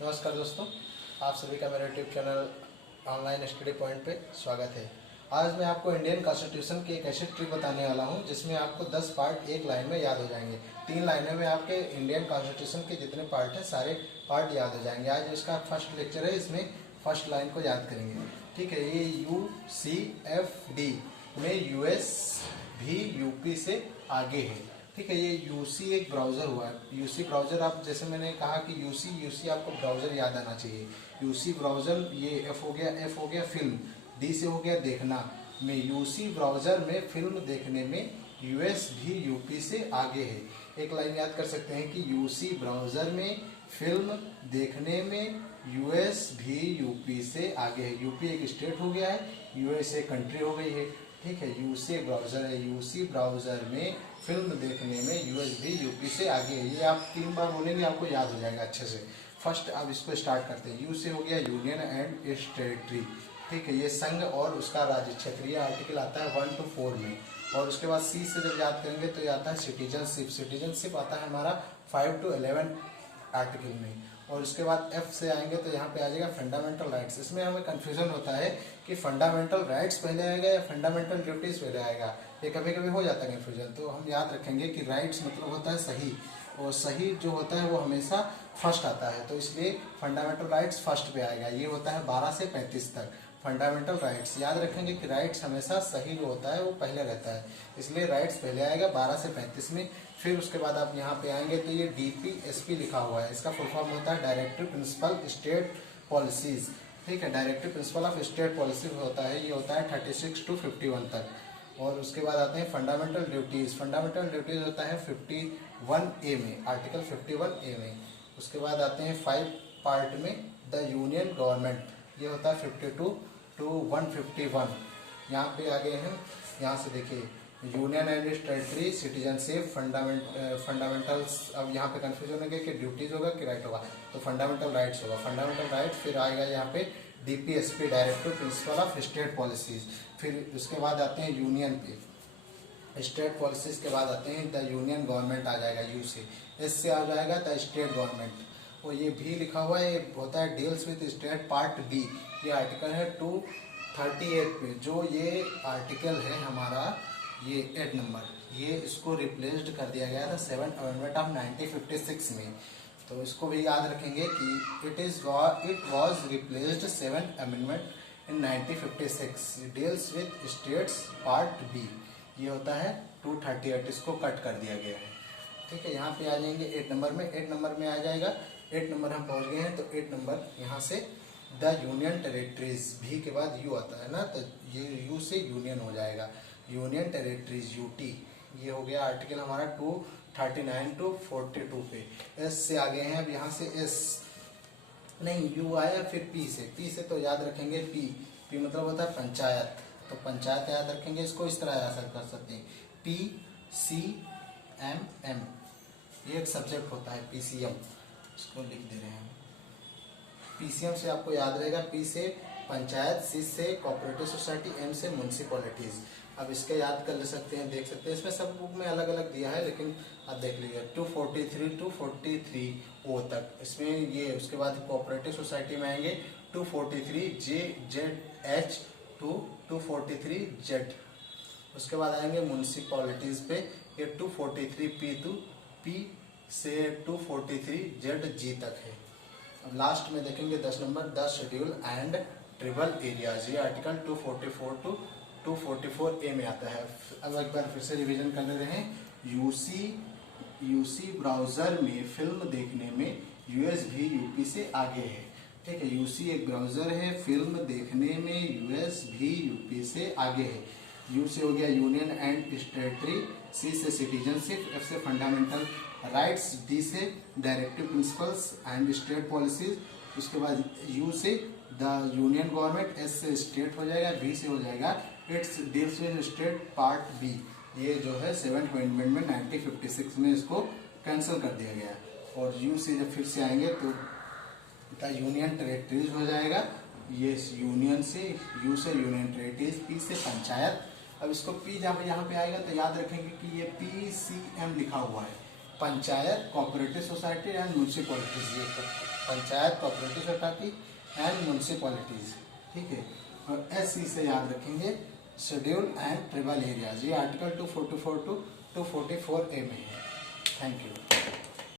नमस्कार दोस्तों, आप सभी का मेरे YouTube channel online study point पे स्वागत है। आज मैं आपको इंडियन कॉन्स्टिट्यूशन की एक ऐसी ट्रिक बताने वाला हूं जिसमें आपको 10 पार्ट एक लाइन में याद हो जाएंगे। 3 लाइनों में आपके इंडियन कॉन्स्टिट्यूशन के जितने पार्ट हैं सारे पार्ट याद हो जाएंगे। आज इसका फर्स्ट लेक्चर है, इसमें फर्स्ट लाइन को याद करेंगे। ठीक है, ये UCFD में US भी यूपी से आगे है। ठीक है, ये यूसी एक ब्राउज़र हुआ है। यूसी ब्राउज़र, आप जैसे मैंने कहा कि यूसी आपको ब्राउज़र याद आना चाहिए। यूसी ब्राउज़र, ये एफ हो गया फिल्म, डी से हो गया देखना में। यूसी ब्राउज़र में फिल्म देखने में यूएस भी यूपी से आगे है। एक लाइन याद कर सकते हैं कि यूसी ब्राउज़र में फिल्म देखने में यूएस भी यूपी से आगे है। यूपी एक स्टेट हो गया है, यूएस एक कंट्री हो गई है। ठीक है, यूसी ब्राउज़र है, यूसी ब्राउज़र में फिल्म देखने में यूएस भी यूपी से आगे है। ये आप 3 बार बोलेंगे, आपको याद हो जाएगा अच्छे से। फर्स्ट अब इसको स्टार्ट करते हैं। यू से हो गया यूनियन एंड टेरिटरी। ठीक है, ये संघ और उसका राज्य क्षेत्र, ये आर्टिकल आता है 1 to 4 में। और उसके बाद सी से जब याद करेंगे तो ये आता है सिटीजनशिप। सिटीजनशिप आता है हमारा 5 to 11 आर्टिकल में। और उसके बाद एफ से आएंगे तो यहाँ पे आ जाएगा फंडामेंटल राइट्स। इसमें हमें कंफ्यूजन होता है कि फंडामेंटल राइट्स पहले आएगा या फंडामेंटल ड्यूटीज पहले आएगा। ये कभी कभी हो जाता है कंफ्यूजन। तो हम याद रखेंगे कि राइट्स मतलब होता है सही, और सही जो होता है वो हमेशा फर्स्ट आता है। तो इसलिए फंडामेंटल राइट्स फर्स्ट पे आएगा। ये होता है 12 से 35 तक फंडामेंटल राइट्स। याद रखेंगे कि राइट्स हमेशा सही जो होता है वो पहले रहता है, इसलिए राइट्स पहले आएगा 12 से 35 में। फिर उसके बाद आप यहाँ पे आएंगे तो ये DPSP लिखा हुआ है। इसका फुल फॉर्म होता है डायरेक्टिव प्रिंसिपल स्टेट पॉलिसीज। ठीक है, directive principle of state policy होता है, ये होता है 36 to 51 तक। और उसके बाद आते हैं फंडामेंटल ड्यूटीज। फंडामेंटल ड्यूटीज होता है 51A में, आर्टिकल 51A में। उसके बाद आते हैं 5 पार्ट में द यूनियन गवर्नमेंट, ये होता है 52 to 151। यहाँ पे आ गए हैं, यहाँ से देखिए union and territory, citizenship, fundamentals. अब यहाँ पे कंफ्यूजन होगा कि ड्यूटीज होगा कि राइट होगा, तो फंडामेंटल राइट्स होगा, फंडामेंटल राइट्स। फिर आएगा यहाँ पे DPSP, directive principle of state policies. फिर उसके बाद आते हैं यूनियन पे, स्टेट पॉलिसीज के बाद आते हैं द यूनियन गवर्नमेंट आ जाएगा यू से। एस से आ जाएगा द स्टेट गवर्नमेंट। और ये भी लिखा हुआ है, ये होता है deals with state part B. ये आर्टिकल है 238 पे। जो ये आर्टिकल है हमारा, ये 8 नंबर, ये इसको रिप्लेस्ड कर दिया गया था 7th अमेंडमेंट ऑफ 1956 में। तो इसको भी याद रखेंगे कि it was replaced 7th amendment in 1956, deals with states part B. ये होता है 238, इसको कट कर दिया गया है। ठीक है, यहाँ पे आ जाएंगे 8 नंबर में। 8 नंबर में आ जाएगा, 8 नंबर हम पहुँच गए हैं। तो 8 नंबर यहाँ से द यूनियन टेरिटरीज, भी के बाद यू आता है ना, तो ये यू से यूनियन हो जाएगा, यूनियन टेरिटरीज UT। ये हो गया आर्टिकल हमारा 239 to 42 पे। एस से आ गए हैं। अब यहाँ से एस नहीं, यू आया फिर पी से। पी से तो याद रखेंगे पी मतलब होता है पंचायत, तो पंचायत याद रखेंगे। इसको इस तरह याद कर सकते हैं, PCMM, ये एक सब्जेक्ट होता है PCM, इसको लिख दे रहे हैं। PCM से आपको याद रहेगा, P से पंचायत, C से कोऑपरेटिव सोसाइटी, M से म्युनिसिपैलिटीज। अब इसके याद कर ले सकते हैं, देख सकते हैं। इसमें सब बुक में अलग अलग दिया है, लेकिन आप देख लीजिए 243 to 43O तक इसमें ये। उसके बाद कोऑपरेटिव सोसाइटी में आएंगे 243JZH to 243Z। उसके बाद आएंगे म्युनिसिपैलिटीज पे, ये 243P to P से 243ZG तक है। अब लास्ट में देखेंगे 10 number the schedule and tribal areas. ये आर्टिकल 244 to 244A में आता है। अब एक बार फिर से रिवीजन कर ले रहे हैं। यूसी ब्राउज़र में फिल्म देखने में यूएस भी यूपी से आगे है। ठीक है, यूसी एक ब्राउज़र है, फिल्म देखने में यूएस भी यूपी से आगे है। यू से हो गया यूनियन एंड टेरिटरी, सी से सिटीजनशिप, एफ से फंडामेंटल राइट्स, डी से directive principles and state policies. उसके बाद यू से द यूनियन गवर्नमेंट, एस से स्टेट हो जाएगा, बी से हो जाएगा it's deals with state part B. ये जो है 7th अमेंडमेंट में 1956 में इसको कैंसिल कर दिया गया। और यू से जब फिर से आएंगे तो द यूनियन टेरिटरीज हो जाएगा, ये यूनियन से, यू से यूनियन टेरिटरीज, पी से पंचायत। अब इसको पी जब यहाँ पे आएगा तो याद रखेंगे कि ये PCM लिखा हुआ है, panchayat, cooperative society and municipalities. Panchayat, cooperative society and municipalities, ठीक है। और SC से याद रखेंगे शेड्यूल एंड ट्राइबल एरियाज, ये आर्टिकल 244 टू 244A में है। Thank you.